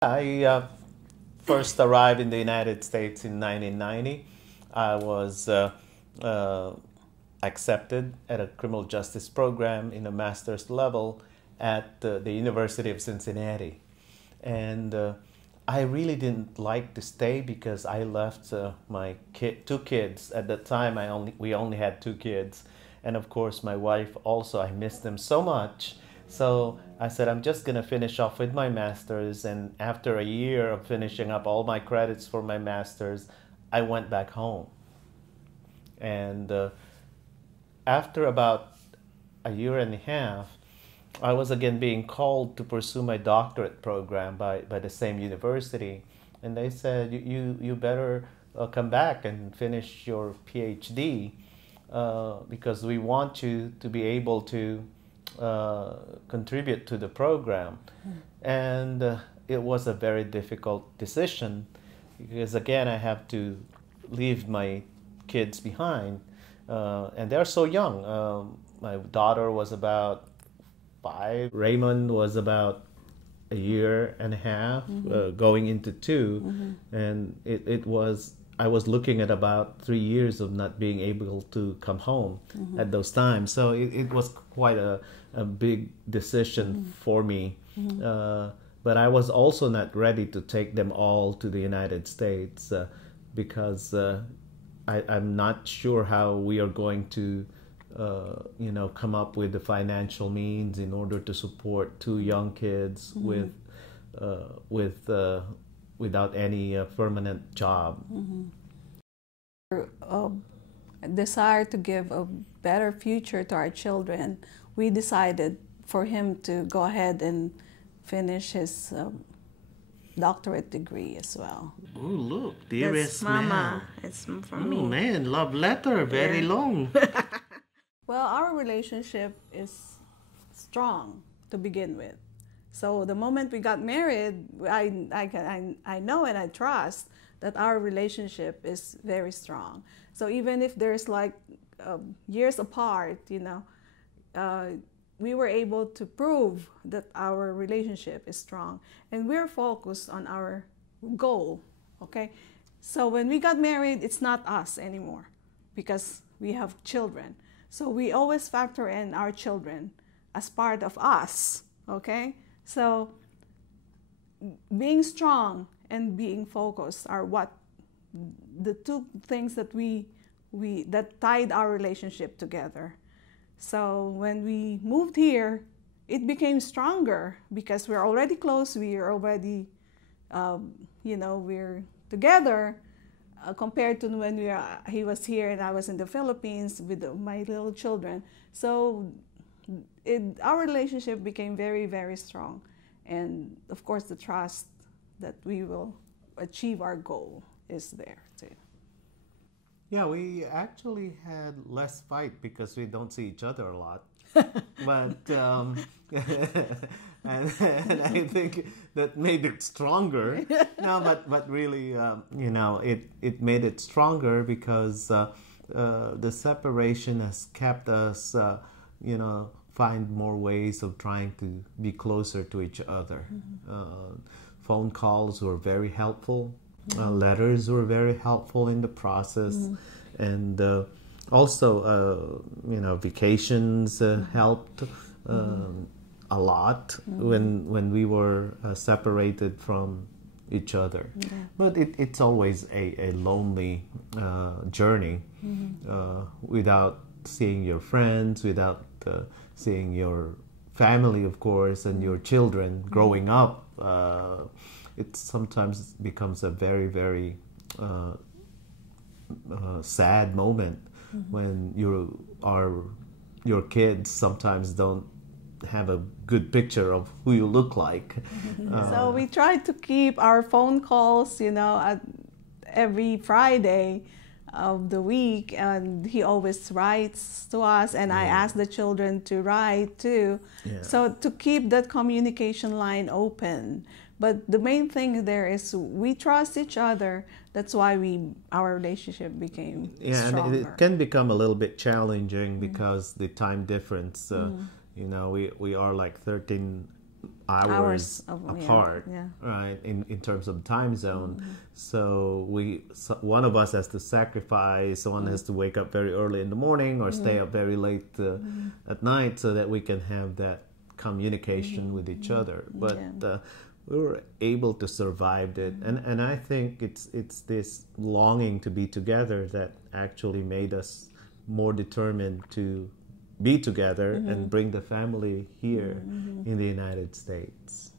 I first arrived in the United States in 1990. I was uh, accepted at a criminal justice program in a master's level at the University of Cincinnati. And I really didn't like to stay because I left my two kids. At that time, we only had two kids. And of course, my wife also, I missed them so much. So I said, I'm just going to finish off with my master's. And after a year of finishing up all my credits for my master's, I went back home. And after about a year and a half, I was again being called to pursue my doctorate program by the same university. And they said, you better come back and finish your PhD because we want you to be able to contribute to the program. And it was a very difficult decision because, again, I have to leave my kids behind. And they're so young. My daughter was about 5. Raymond was about a year and a half, going into 2. And I was looking at about 3 years of not being able to come home at those times. So it was quite a big decision for me. But I was also not ready to take them all to the United States because I'm not sure how we are going to come up with the financial means in order to support 2 young kids without any permanent job. Desire to give a better future to our children, we decided for him to go ahead and finish his doctorate degree as well. Oh, look, dearest Mama. man. It's from Oh, me. man, love letter, very long. Well, our relationship is strong to begin with. So the moment we got married, I know and I trust that our relationship is very strong. So even if there's like years apart, we were able to prove that our relationship is strong. And we're focused on our goal, okay? So when we got married, it's not us anymore because we have children. So we always factor in our children as part of us, okay? So being strong and being focused are what the two things that that tied our relationship together. So when we moved here, it became stronger because we're already close. We are already, we're together. Compared to when he was here and I was in the Philippines with my little children. So our relationship became very, very strong. And of course, the trust that we will achieve our goal is there too. Yeah, we actually had less fight because we don't see each other a lot. But and I think that made it stronger. No, but really, it made it stronger because the separation has kept us, find more ways of trying to be closer to each other. Phone calls were very helpful. Letters were very helpful in the process, and also, vacations helped a lot when we were separated from each other. Yeah. But it's always a lonely journey without seeing your friends, without seeing your family, of course, and your children growing up. It sometimes becomes a very, very sad moment when your kids sometimes don't have a good picture of who you look like. So we try to keep our phone calls, at every Friday of the week, and he always writes to us, and I ask the children to write too. Yeah. So to keep that communication line open. But the main thing there is we trust each other. That's why our relationship became stronger. And it can become a little bit challenging because the time difference. We are like 13 hours yeah, apart, yeah. right? In terms of time zone, so one of us has to sacrifice. One has to wake up very early in the morning or stay up very late at night, so that we can have that communication with each other. But we were able to survive it, and I think it's this longing to be together that actually made us more determined to be together and bring the family here in the United States.